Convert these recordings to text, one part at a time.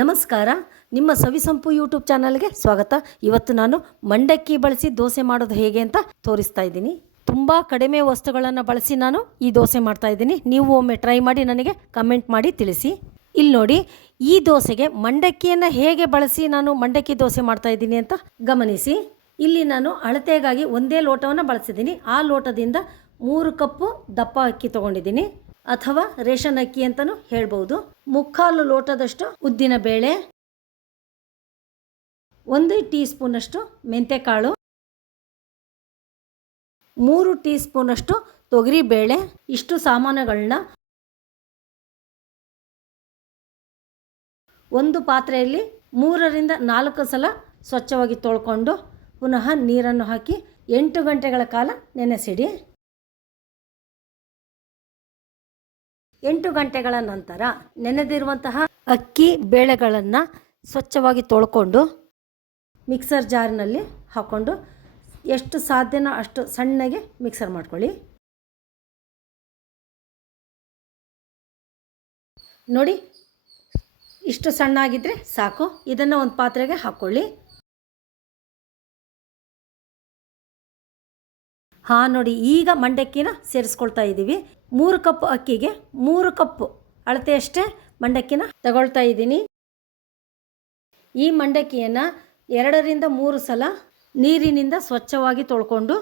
ನಮಸ್ಕಾರ. ನಿಮ್ಮ ಸವಿಸಂಪು ಯೂಟ್ಯೂಬ್ ಚಾನಲ್ಗೆ ಸ್ವಾಗತ. ಇವತ್ತು ನಾನು ಮಂಡಕ್ಕಿ ಬಳಸಿ ದೋಸೆ ಮಾಡೋದು ಹೇಗೆ ಅಂತ ತೋರಿಸ್ತಾ ಇದ್ದೀನಿ. ತುಂಬ ಕಡಿಮೆ ವಸ್ತುಗಳನ್ನು ಬಳಸಿ ನಾನು ಈ ದೋಸೆ ಮಾಡ್ತಾ ಇದ್ದೀನಿ. ನೀವು ಒಮ್ಮೆ ಟ್ರೈ ಮಾಡಿ ನನಗೆ ಕಮೆಂಟ್ ಮಾಡಿ ತಿಳಿಸಿ. ಇಲ್ಲಿ ನೋಡಿ, ಈ ದೋಸೆಗೆ ಮಂಡಕ್ಕಿಯನ್ನು ಹೇಗೆ ಬಳಸಿ ನಾನು ಮಂಡಕ್ಕಿ ದೋಸೆ ಮಾಡ್ತಾ ಇದ್ದೀನಿ ಅಂತ ಗಮನಿಸಿ. ಇಲ್ಲಿ ನಾನು ಅಳತೆಗಾಗಿ ಒಂದೇ ಲೋಟವನ್ನು ಬಳಸಿದ್ದೀನಿ. ಆ ಲೋಟದಿಂದ 3 ಕಪ್ಪು ದಪ್ಪ ಅಕ್ಕಿ ತೊಗೊಂಡಿದ್ದೀನಿ, ಅಥವಾ ರೇಷನ್ ಅಕ್ಕಿ ಅಂತಲೂ ಹೇಳ್ಬೋದು. 3/4 ಲೋಟದಷ್ಟು ಉದ್ದಿನ ಬೇಳೆ, 1 ಟೀ ಸ್ಪೂನಷ್ಟು ಮೆಂತೆಕಾಳು, 3 ಟೀ ಸ್ಪೂನಷ್ಟು ತೊಗರಿ ಬೇಳೆ. ಇಷ್ಟು ಸಾಮಾನುಗಳನ್ನ ಒಂದು ಪಾತ್ರೆಯಲ್ಲಿ 3 ರಿಂದ 4 ಸಲ ಸ್ವಚ್ಛವಾಗಿ ತೊಳ್ಕೊಂಡು ಪುನಃ ನೀರನ್ನು ಹಾಕಿ 8 ಗಂಟೆಗಳ ಕಾಲ ನೆನೆಸಿಡಿ. 8 ಗಂಟೆಗಳ ನಂತರ ನೆನೆದಿರುವಂತಹ ಅಕ್ಕಿ ಬೇಳೆಗಳನ್ನು ಸ್ವಚ್ಛವಾಗಿ ತೊಳ್ಕೊಂಡು ಮಿಕ್ಸರ್ ಜಾರ್ನಲ್ಲಿ ಹಾಕ್ಕೊಂಡು ಎಷ್ಟು ಸಾಧ್ಯನೋ ಅಷ್ಟು ಸಣ್ಣಗೆ ಮಿಕ್ಸರ್ ಮಾಡ್ಕೊಳ್ಳಿ. ನೋಡಿ, ಇಷ್ಟು ಸಣ್ಣ ಆಗಿದ್ದರೆ ಸಾಕು. ಇದನ್ನು ಒಂದು ಪಾತ್ರೆಗೆ ಹಾಕ್ಕೊಳ್ಳಿ. ನೋಡಿ, ಈಗ ಮಂಡಕ್ಕಿನ ಸೇರಿಸ್ಕೊಳ್ತಾ ಇದ್ದೀವಿ. 3 ಕಪ್ ಅಕ್ಕಿಗೆ 3 ಕಪ್ಪು ಅಳತೆಯಷ್ಟೇ ಮಂಡಕ್ಕಿನ ತಗೊಳ್ತಾ ಇದ್ದೀನಿ. ಈ ಮಂಡಕ್ಕಿಯನ್ನು 2 ರಿಂದ 3 ಸಲ ನೀರಿನಿಂದ ಸ್ವಚ್ಛವಾಗಿ ತೊಳ್ಕೊಂಡು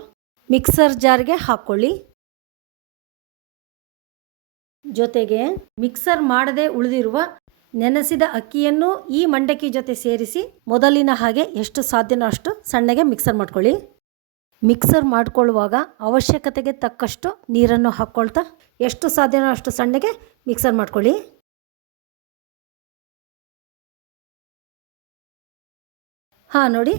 ಮಿಕ್ಸರ್ ಜಾರ್ಗೆ ಹಾಕ್ಕೊಳ್ಳಿ. ಜೊತೆಗೆ ಮಿಕ್ಸರ್ ಮಾಡದೆ ಉಳಿದಿರುವ ನೆನೆಸಿದ ಅಕ್ಕಿಯನ್ನು ಈ ಮಂಡಕ್ಕಿ ಜೊತೆ ಸೇರಿಸಿ ಮೊದಲಿನ ಹಾಗೆ ಎಷ್ಟು ಸಾಧ್ಯನೋ ಅಷ್ಟು ಸಣ್ಣಗೆ ಮಿಕ್ಸರ್ ಮಾಡ್ಕೊಳ್ಳಿ. ಮಿಕ್ಸರ್ ಮಾಡಿಕೊಳ್ಳುವಾಗ ಅವಶ್ಯಕತೆಗೆ ತಕ್ಕಷ್ಟು ನೀರನ್ನು ಹಾಕ್ಕೊಳ್ತಾ ಎಷ್ಟು ಸಾಧ್ಯನೋ ಅಷ್ಟು ಸಣ್ಣಗೆ ಮಿಕ್ಸರ್ ಮಾಡ್ಕೊಳ್ಳಿ. ನೋಡಿ,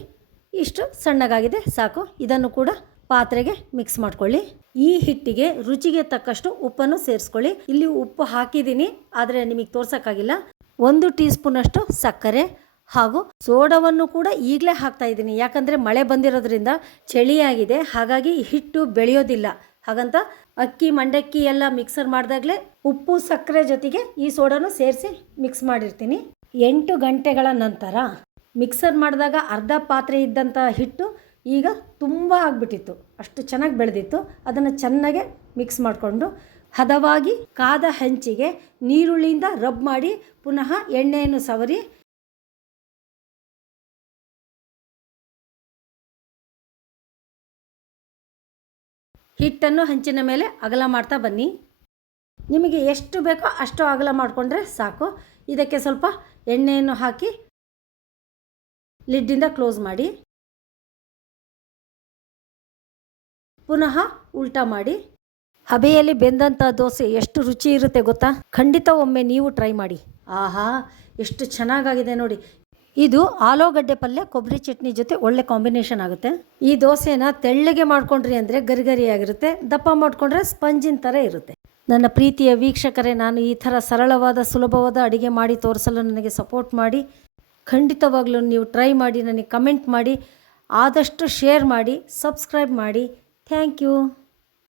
ಇಷ್ಟು ಸಣ್ಣಗಾಗಿದೆ, ಸಾಕು. ಇದನ್ನು ಕೂಡ ಪಾತ್ರೆಗೆ ಮಿಕ್ಸ್ ಮಾಡ್ಕೊಳ್ಳಿ. ಈ ಹಿಟ್ಟಿಗೆ ರುಚಿಗೆ ತಕ್ಕಷ್ಟು ಉಪ್ಪನ್ನು ಸೇರಿಸ್ಕೊಳ್ಳಿ. ಇಲ್ಲಿ ಉಪ್ಪು ಹಾಕಿದ್ದೀನಿ, ಆದರೆ ನಿಮಗೆ ತೋರ್ಸೋಕ್ಕಾಗಿಲ್ಲ. 1 ಟೀ ಸ್ಪೂನಷ್ಟು ಸಕ್ಕರೆ ಹಾಗೂ ಸೋಡವನ್ನು ಕೂಡ ಈಗಲೇ ಹಾಕ್ತಾ ಇದ್ದೀನಿ. ಯಾಕಂದರೆ ಮಳೆ ಬಂದಿರೋದ್ರಿಂದ ಚಳಿಯಾಗಿದೆ, ಹಾಗಾಗಿ ಹಿಟ್ಟು ಬೆಳೆಯೋದಿಲ್ಲ. ಹಾಗಂತ ಅಕ್ಕಿ ಮಂಡಕ್ಕಿ ಎಲ್ಲ ಮಿಕ್ಸರ್ ಮಾಡಿದಾಗಲೇ ಉಪ್ಪು ಸಕ್ಕರೆ ಜೊತೆಗೆ ಈ ಸೋಡಾನು ಸೇರಿಸಿ ಮಿಕ್ಸ್ ಮಾಡಿರ್ತೀನಿ. 8 ಗಂಟೆಗಳ ನಂತರ ಮಿಕ್ಸರ್ ಮಾಡಿದಾಗ ಅರ್ಧ ಪಾತ್ರೆ ಇದ್ದಂಥ ಹಿಟ್ಟು ಈಗ ತುಂಬ ಆಗಿಬಿಟ್ಟಿತ್ತು, ಅಷ್ಟು ಚೆನ್ನಾಗಿ ಬೆಳೆದಿತ್ತು. ಅದನ್ನು ಚೆನ್ನಾಗೆ ಮಿಕ್ಸ್ ಮಾಡಿಕೊಂಡು ಹದವಾಗಿ ಕಾದ ಹಂಚಿಗೆ ನೀರುಳ್ಳಿಯಿಂದ ರಬ್ ಮಾಡಿ ಪುನಃ ಎಣ್ಣೆಯನ್ನು ಸವರಿ ಹಿಟ್ಟನ್ನು ಹಂಚಿನ ಮೇಲೆ ಅಗಲ ಮಾಡ್ತಾ ಬನ್ನಿ. ನಿಮಗೆ ಎಷ್ಟು ಬೇಕೋ ಅಷ್ಟು ಅಗಲ ಮಾಡಿಕೊಂಡ್ರೆ ಸಾಕು. ಇದಕ್ಕೆ ಸ್ವಲ್ಪ ಎಣ್ಣೆಯನ್ನು ಹಾಕಿ ಲಿಡ್ಡಿಂದ ಕ್ಲೋಸ್ ಮಾಡಿ ಪುನಃ ಉಲ್ಟಾ ಮಾಡಿ. ಹಬೆಯಲ್ಲಿ ಬೆಂದಂಥ ದೋಸೆ ಎಷ್ಟು ರುಚಿ ಇರುತ್ತೆ ಗೊತ್ತಾ? ಖಂಡಿತ ಒಮ್ಮೆ ನೀವು ಟ್ರೈ ಮಾಡಿ. ಎಷ್ಟು ಚೆನ್ನಾಗಾಗಿದೆ ನೋಡಿ. ಇದು ಆಲೂಗಡ್ಡೆ ಪಲ್ಯ ಕೊಬ್ಬರಿ ಚಟ್ನಿ ಜೊತೆ ಒಳ್ಳೆ ಕಾಂಬಿನೇಷನ್ ಆಗುತ್ತೆ. ಈ ದೋಸೆನ ತೆಳ್ಳಗೆ ಮಾಡ್ಕೊಂಡ್ರಿ ಅಂದರೆ ಗರಿಗರಿಯಾಗಿರುತ್ತೆ, ದಪ್ಪ ಮಾಡಿಕೊಂಡ್ರೆ ಸ್ಪಂಜಿನ ಥರ ಇರುತ್ತೆ. ನನ್ನ ಪ್ರೀತಿಯ ವೀಕ್ಷಕರೇ, ನಾನು ಈ ಥರ ಸರಳವಾದ ಸುಲಭವಾದ ಅಡುಗೆ ಮಾಡಿ ತೋರಿಸಲು ನನಗೆ ಸಪೋರ್ಟ್ ಮಾಡಿ. ಖಂಡಿತವಾಗ್ಲೂ ನೀವು ಟ್ರೈ ಮಾಡಿ, ನನಗೆ ಕಮೆಂಟ್ ಮಾಡಿ, ಆದಷ್ಟು ಶೇರ್ ಮಾಡಿ, ಸಬ್ಸ್ಕ್ರೈಬ್ ಮಾಡಿ. Thank you.